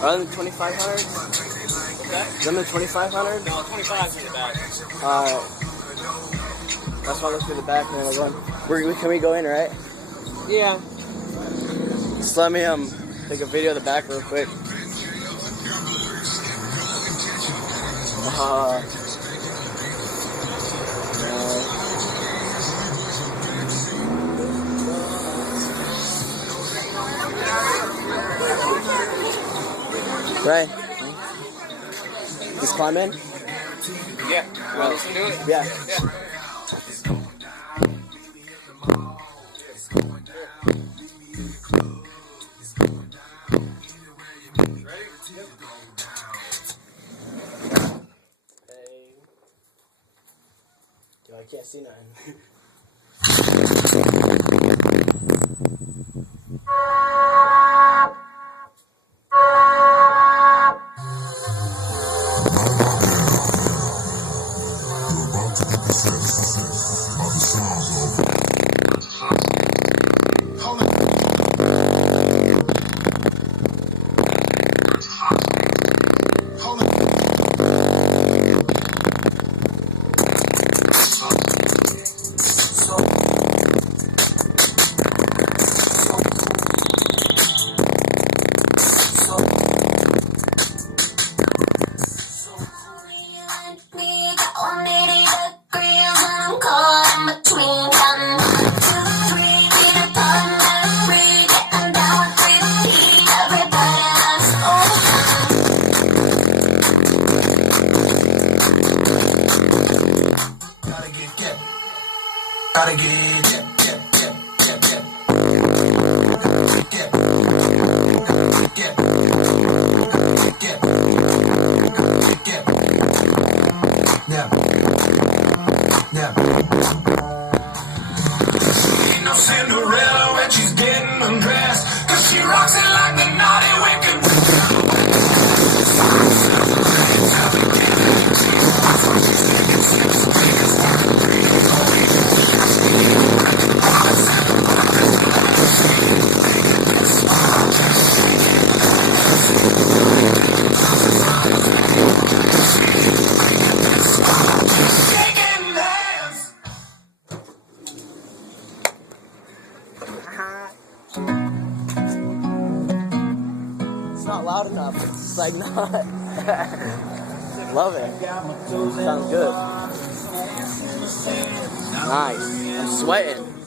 Are them the 2500? Is them the 2500? No, 25 in the back. That's why I look through the back and then we're going. Can we go in, right? Yeah. Just let me take a video of the back real quick. Right. Just climb in? Yeah. You want us to do it? Yeah. Yeah. Dude, I can't see nothing. Gotta get Ain't no Cinderella when she's getting undressed, 'cause she rocks it like the naughty wicked. It's not loud enough. It's like not. Love it. Sounds good. Nice. I'm sweating.